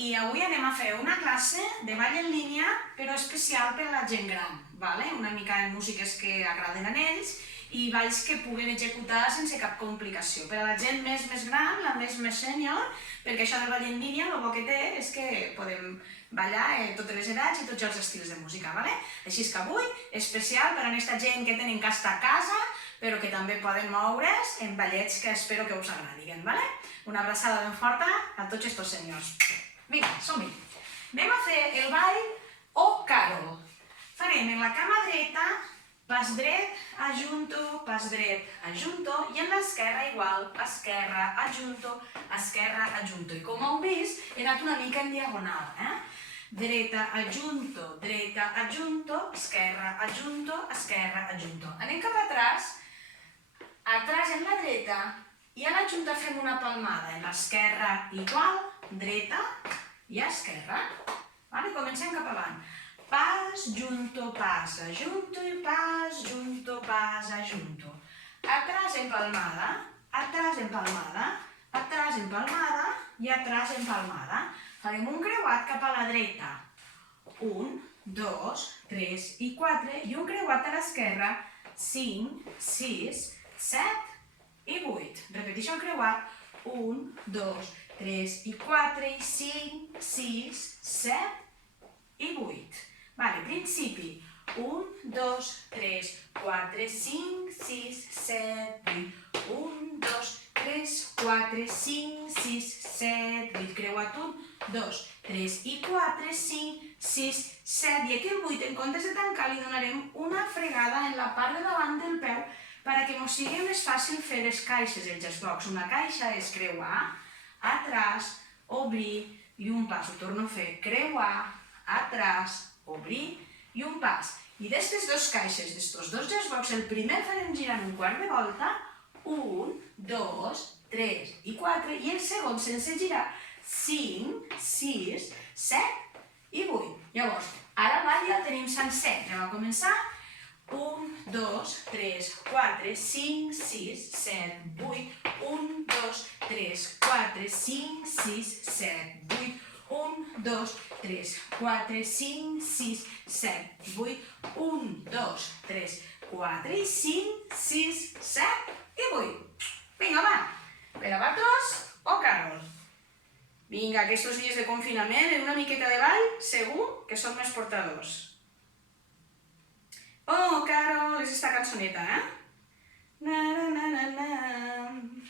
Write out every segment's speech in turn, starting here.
i avui anem a fer una classe de ball en línia, però especial per a la gent gran, una mica de músiques que agraden a ells i balls que puguen executar sense cap complicació. Per a la gent més gran, la més sènior, perquè això del ball en línia el bo que té és que podem ballar a totes les edats i tots els estils de música. Així que avui, especial per a aquesta gent que tenen casta a casa, però que també poden moure's en ballets que espero que us agradin. Una abraçada ben forta a tots estos senyors. Vinga, som-hi! Anem a fer el ball O Carol. Farem en la cama dreta, pas dret, ajunto, pas dret, ajunto, i en l'esquerra igual, esquerra, ajunto, esquerra, ajunto. I com heu vist, he anat una mica en diagonal. Dreta, ajunto, esquerra, ajunto. Anem cap atrás, atrás en la dreta, i a la junta fem una palmada. En l'esquerra igual, dreta i esquerra. Comencem cap avant. Pas, junto, pas, ajunto i pas, junto, pas, ajunto. Atrás en palmada, atrás en palmada, atrás en palmada i atrás en palmada. Farem un creuat cap a la dreta. 1, 2, 3 i 4 i un creuat a l'esquerra. 5, 6, 7 i 8. Repeteixo el creuat. 1, 2, 3 i 4 i 5, 6, 7 i 8. Principi. 1, 2, 3, 4, 5, 6, 7, 8. 1, 2, 3, 4, 5, 6, 7, 8. Creuat 1, 2, 3 i 4, 5, 6, 7. I aquí el 8, en comptes de tancar, li donarem una fregada en la part de davant del peu perquè ens sigui més fàcil fer les caixes, els esblocs. Una caixa és creuar, atrás, obrir i un pas. Ho torno a fer. Creuar, atrás, obrir i un pas. I d'aquestes dues caixes, d'aquests dos esblocs, el primer farem girant un quart de volta, 1, 2, 3 i 4, i el segon, sense girar, 5, 6, 7 i 8. Llavors, ara el ball ja el tenim sencer. Anem a començar. 1, 2, 3, 4, 5, 6, 7, 8. 1, 2, 3, 4, 5, 6, 7, 8. 1, 2, 3, 4, 5, 6, 7, 8. 1, 2, 3, 4 i 5, 6, 7 i 8. Vinga, va. Per a vosaltres, O Carol. Vinga, aquests dies de confinament, en una miqueta de ball, segur que som més portadors. Oh, Carol, és esta cançoneta, Na, na, na, na, na.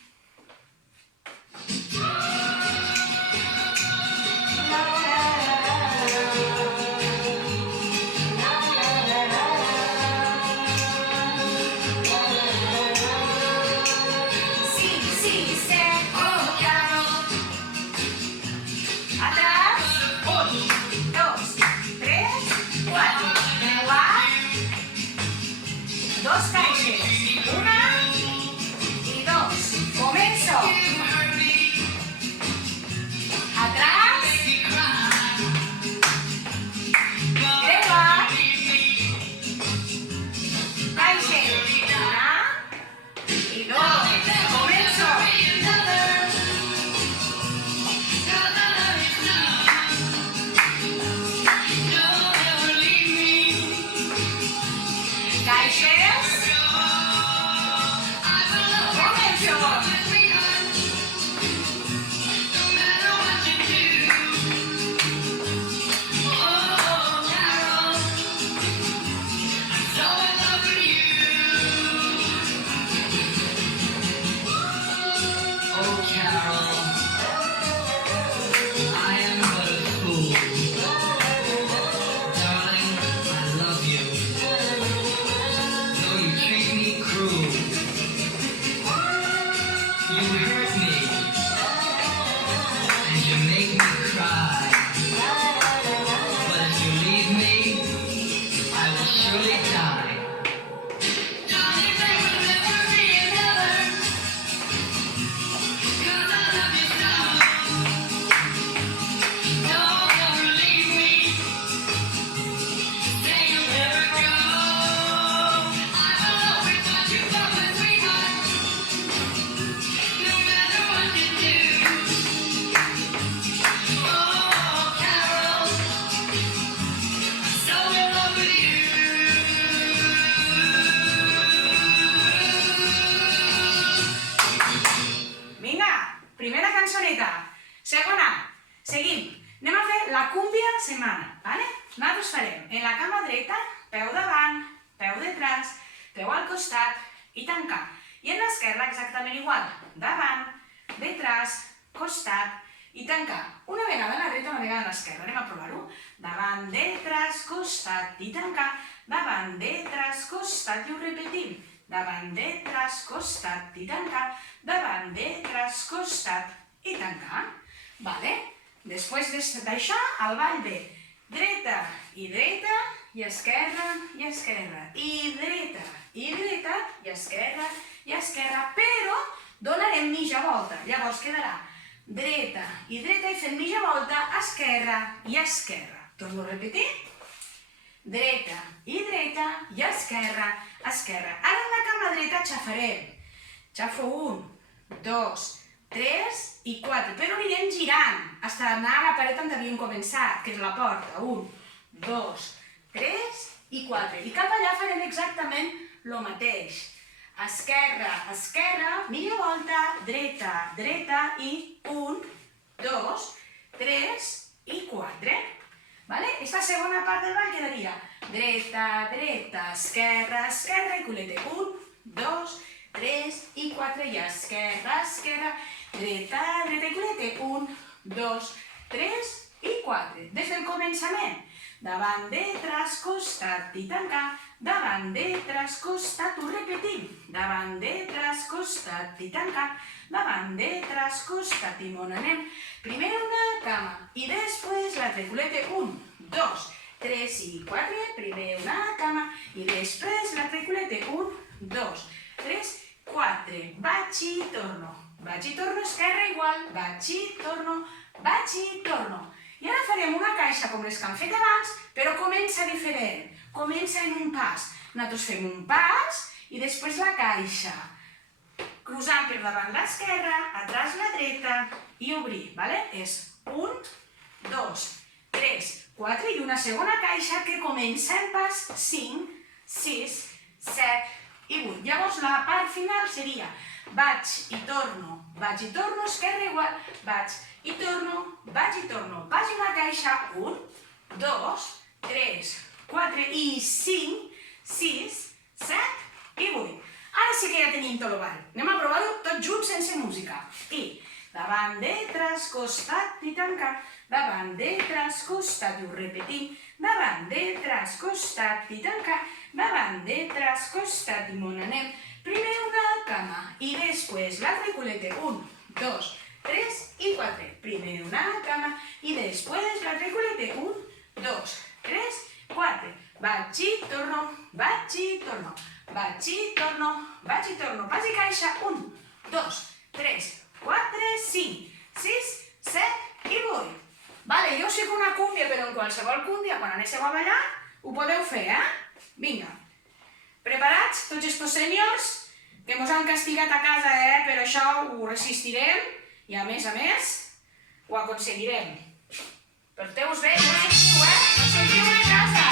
Dos caixes, una i dos. Començo. Atrás. Creuat. Caixes, una i dos. Començo. Caixes. peu al costat i tancar. I en l'esquerra exactament igual, davant, detrás, costat i tancar. Una vegada a la dreta, una vegada a l'esquerra. Anem a provar-ho. Davant, detrás, costat i tancar. Davant, detrás, costat i ho repetim. Davant, detrás, costat i tancar. Davant, detrás, costat i tancar. Vale? Després d'això, el ball ve dreta i esquerra i esquerra. I dreta i esquerra i esquerra. Però donarem mitja volta. Llavors quedarà dreta i fent mitja volta, esquerra i esquerra. Torno a repetir. Dreta i esquerra, esquerra. Ara en la cama dreta xafarem. Xafo 1, 2, 3 i 4. Però anirem girant fins anar a la paret on havíem començat, que és la porta. 1, 2, 3 i 4. I cap allà farem exactament el mateix. Esquerra, esquerra, mitja volta, dreta i 1, 2, 3 i 4. Esta segona part del ball quedaria dreta, esquerra, esquerra i culete. 1, 2, 3 i 4 i esquerra, esquerra, dreta i culete. 1, 2, 3 i 4. Des del començament. Davant, detrás, costat i tancar. Davant, detrás, costat, ho repetim. Davant, detrás, costat i tancar. Davant, detrás, costat i mon anem. Primer una cama i després l'altre culete. 1, 2, 3 i 4. Primer una cama i després l'altre culete. 1, 2, 3, 4. Vaig i torno. Vaig i torno, esquerra igual. Vaig i torno, vaig i torno. I ara farem una caixa com les que hem fet abans, però comença diferent. Comença en un pas. Nosaltres fem un pas i després la caixa. Cruzant per davant l'esquerra, atrás la dreta i obrir. És 1, 2, 3, 4 i una segona caixa que comença en pas 5, 6, 7 i 8. Llavors la part final seria vaig i torno, esquerra igual, vaig i torno, vagi una caixa, 1, 2, 3, 4 i 5, 6, 7 i 8. Ara sí que ja tenim tot el ball. Anem a provar-ho tots junts sense música. I davant, detrás, costat i tancar. Davant, detrás, costat i ho repetim. Davant, detrás, costat i tancar. Davant, detrás, costat i mon anem. Primer una cama i després l'altre culete. 1, 2, 3 i 4. Primer una cama i després l'altre culete. 1, 2, 3, 4. Vaig i torno, vaig i torno. Vaig i torno, vagi caixa. 1, 2, 3, 4, 5, 6, 7 i 8. Jo sé que una cúmbia, però en qualsevol cúmbia, quan aneu a ballar, ho podeu fer, Vinga. Preparats, tots estos senyors, que mos han castigat a casa, però això ho resistirem i a més, ho aconseguirem. Porteu-vos bé, no us sentiu, no us sentiu a casa.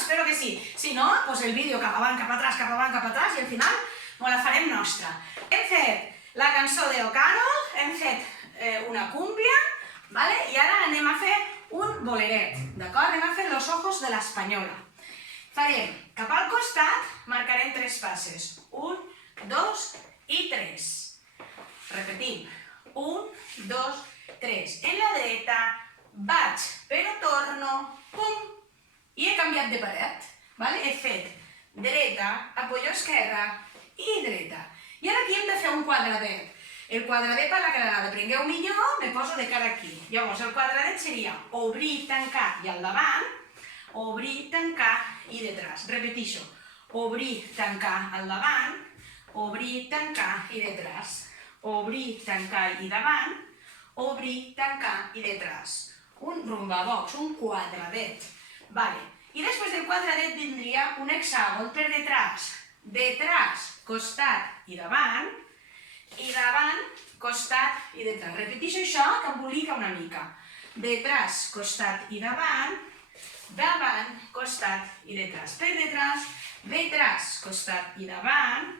Espero que sí. Si no, doncs el vídeo cap avant, cap atrás, cap avant, cap atrás, i al final la farem nostra. Hem fet la cançó d'O'Connell, hem fet una cúmbia, i ara anem a fer un boleret, d'acord? Anem a fer Los ojos de l'Espanyola. Farem cap al costat, marcarem 3 passes. 1, 2 i 3. Repetim. 1, 2, 3. En la dreta, vaig, però torno, pum, i he canviat de paret. He fet dreta, apoyo esquerra i dreta. I ara aquí hem de fer un quadradet. El quadradet, per la que l'aprengueu millor, me poso de cara aquí. Llavors, el quadradet seria obrir, tancar i al davant, obrir, tancar i detrás. Repetixo. Obrir, tancar al davant, obrir, tancar i detrás. Obrir, tancar i davant, obrir, tancar i detrás. Un rumbabox, un quadradet. I després del quadradet vindria un hexàgon per detrás. Detrás, costat i davant, i davant, costat i detrás. Repetixo això que embolica una mica. Detrás, costat i davant, davant, costat i detrás. Per detrás, detrás, costat i davant,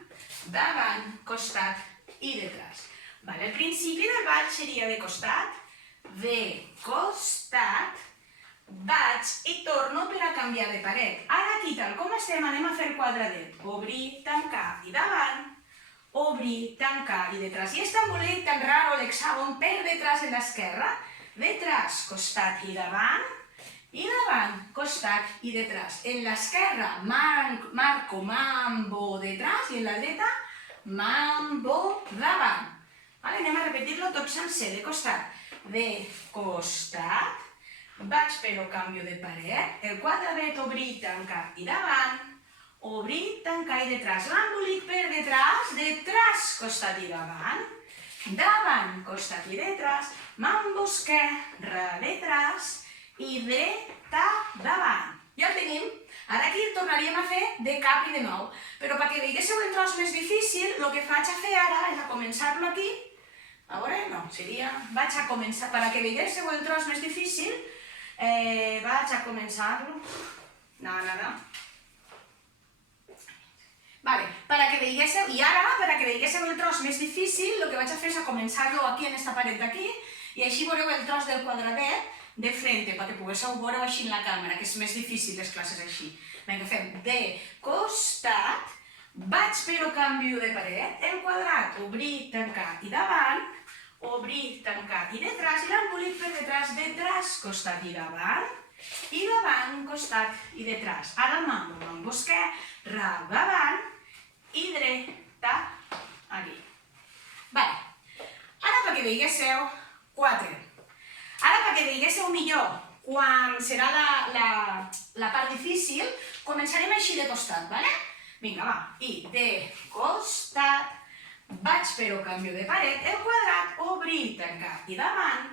davant, costat i detrás. El principi del ball seria de costat, vaig i torno per a canviar de paret. Ara aquí, tal com estem, anem a fer quadradet. Obrir, tancar i davant, obrir, tancar i detrás. I és tan bonic, tan raro l'hexàgon per detrás en l'esquerra. Detrás, costat i davant, costat i detrás. En l'esquerra marco mambo detrás i en la dreta mambo davant. Anem a repetir-lo tot sencer, de costat. De costat, vaig però canvio de paret, el quadradet obrir, tancar i davant, obrir, tancar i detrás. L'embolic per detrás, detrás, costat i davant, davant, costat i detrás, mambo esquerra, detrás i dreta, davant. Ja el tenim. Ara aquí el tornaríem a fer de cap i de nou. Però perquè veiéssiu el tros més difícil, el que faig a fer ara és a començar-lo aquí. A veure, no, seria... Vaig a començar, perquè veiéssiu el tros més difícil, vaig a començar-lo... No. Perquè veiéssiu, i ara, perquè veiéssiu el tros més difícil, el que vaig a fer és a començar-lo aquí en esta paret d'aquí, i així veureu el tros del quadradet de frente, perquè poguéssiu veure així en la càmera, que és més difícil les classes així. Vinga, fem de costat, vaig però canvio de paret, el quadrat, obrir, tancar i davant, obrir, tancar i detrás, i l'embolic per detrás, detrás, costat i davant, costat i detrás. Ara mambo esquerra, davant i dreta, aquí. Ara perquè veiéssiu 4. Ara perquè veiéssiu millor quan serà la part difícil, començarem així de costat, vale? Vinga, va. I de costat, vaig però canvio de paret, el quadrat, obrir, tancar i davant,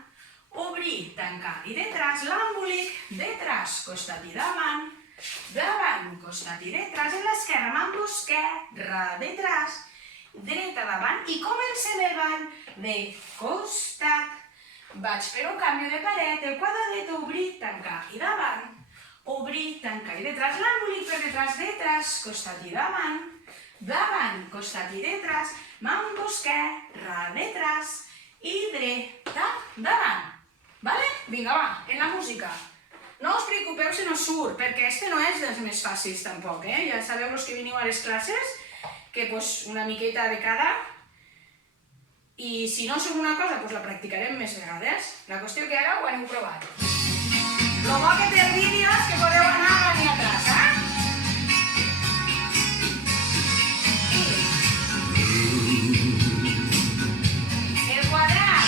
obrir, tancar i detrás, l'embolic, detrás, costat i davant, costat i detrás, en l'esquerra, mambo esquerra, detrás, dreta davant, i comencem el ball de costat, vaig però canvio de paret, el quadradet, obrir, tancar i davant, obrir, tancar i detrás, l'embolic per detrás, costat i davant, costat i detrás, mambo esquerra, detrás i dreta, davant. Vale? Vinga, va, en la música. No us preocupeu si no surt, perquè este no és dels més fàcils tampoc, Ja sabeu els que veniu a les classes, que una miqueta de cada, i si no surt una cosa, la practicarem més vegades. La qüestió que ara ho aneu provat. Lo bo que té el vídeo és que podeu anar avant i atrás, El quadrat.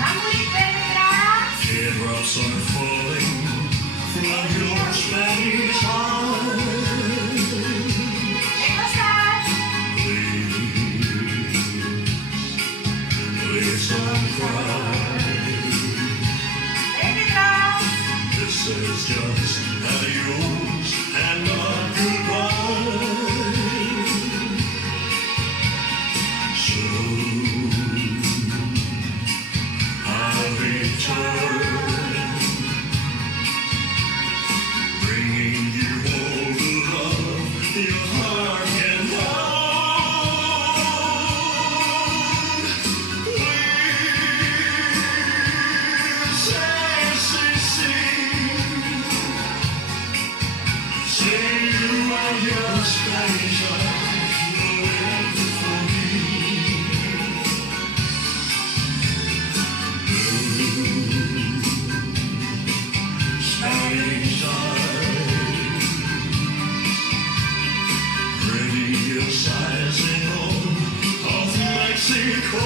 L'embolic per detrás. Teardrops are falling from your Spanish eyes. De costat. Please don't cry. Per detrás. This is just adios and not goodbye. Soon I'll return Spanish eyes were waiting for me. Spanish eyes, prettiest eyes in all of Mexico.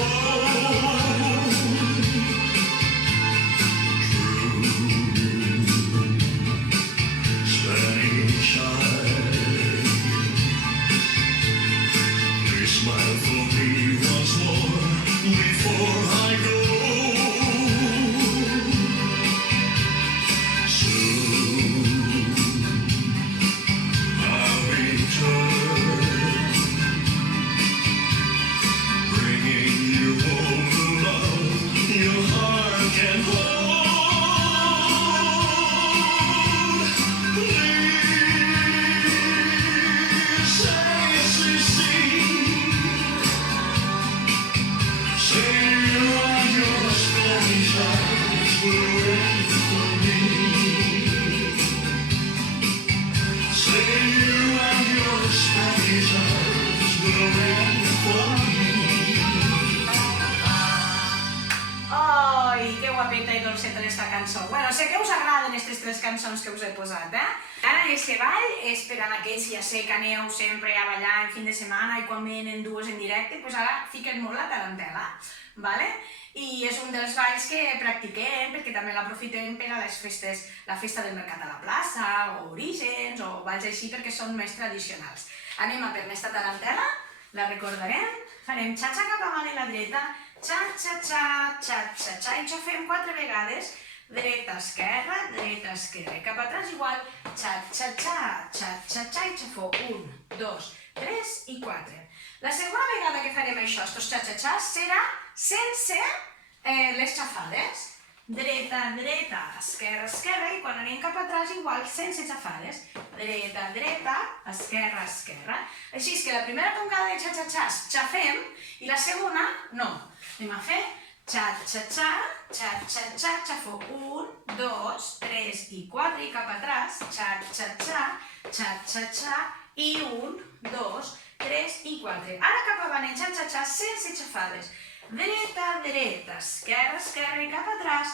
Spanish eyes, please smile for me once more before I go. Soon I'll return, bringing you all the love your heart can hold. Ai, que guapeta i dolceta aquesta cançó. Bueno, sé que us agraden aquestes tres cançons que us he posat, Ara, este ball és per a aquells, ja sé que aneu sempre a ballar en fin de setmana i quan venen dues en directe, doncs ara fiquen molt la tarantela, ¿vale? I és un dels balls que practiquem perquè també l'aprofitem per a les festes, la festa del Mercat a la Plaça, o Orígens, o balls així perquè són més tradicionals. Anem a per aquesta tarantela, la recordarem, farem xa-xa cap avant i la dreta, xa-xa-xa, xa-xa-xa, i xafem 4 vegades, dreta, esquerra, i cap atrás igual, xa-xa-xa, xa-xa-xa, i xafó 1, 2, 3 i 4. La segona vegada que farem això, estos xa-xa-xas, serà sense les xafades. Dreta, dreta, esquerra, esquerra, i quan anem cap atrás igual, sense xafades. Dreta, dreta, esquerra, esquerra. Així és que la primera toncada de xa-xa-xas xafem i la segona no. Anem a fer xa-xa-xa, xa-xa-xa, xafó 1, 2, 3 i 4 i cap atrás, xa-xa-xa, xa-xa-xa i 1, 2, 3 i 4. Ara cap avant en xa-xa-xa sense xafades. Dreta, dreta, esquerra, esquerra i cap atrás,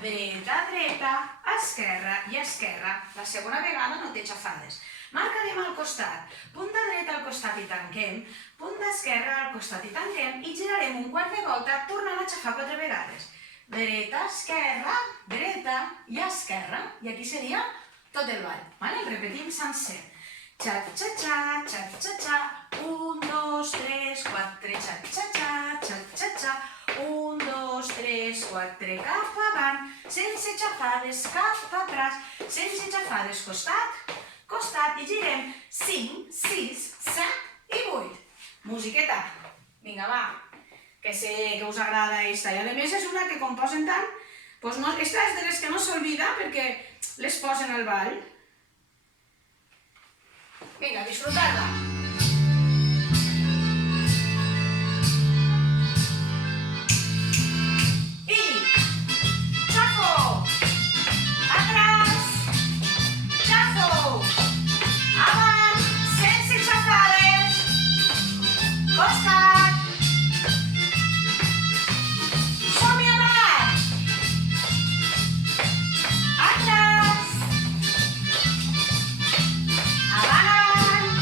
dreta, dreta, esquerra i esquerra. La segona vegada no té xafades. Marcarem al costat, punta dreta al costat i tanquem, punta esquerra al costat i tanquem i girarem un quart de volta tornant a xafar 4 vegades. Dreta, esquerra, dreta i esquerra. I aquí seria tot el ball. Vale? El repetim sencer. Xa-xa-xa, xa-xa-xa, 1, 2, 3, 4, xa-xa-xa, xa-xa-xa, 1, 2, 3, 4, cap avant, sense xafades, cap atrás, sense xafades, costat, costat, i girem 5, 6, 7 i 8. Musiqueta. Vinga, va, que sé que us agrada aquesta. I a més és una que com posen tant, doncs no, esta és de les que no s'olvida perquè les posen al ball. Vinga, disfrutar-la. I xafo, atrás, xafo, avant, sense xafades, costat, som-hi avant, atrás, avant,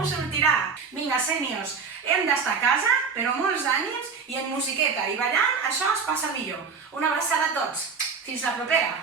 us sortirà. Vinga, sèniors, hem d'estar a casa, però molts ànims, i en musiqueta i ballant això es passa millor. Una abraçada a tots. Fins la propera.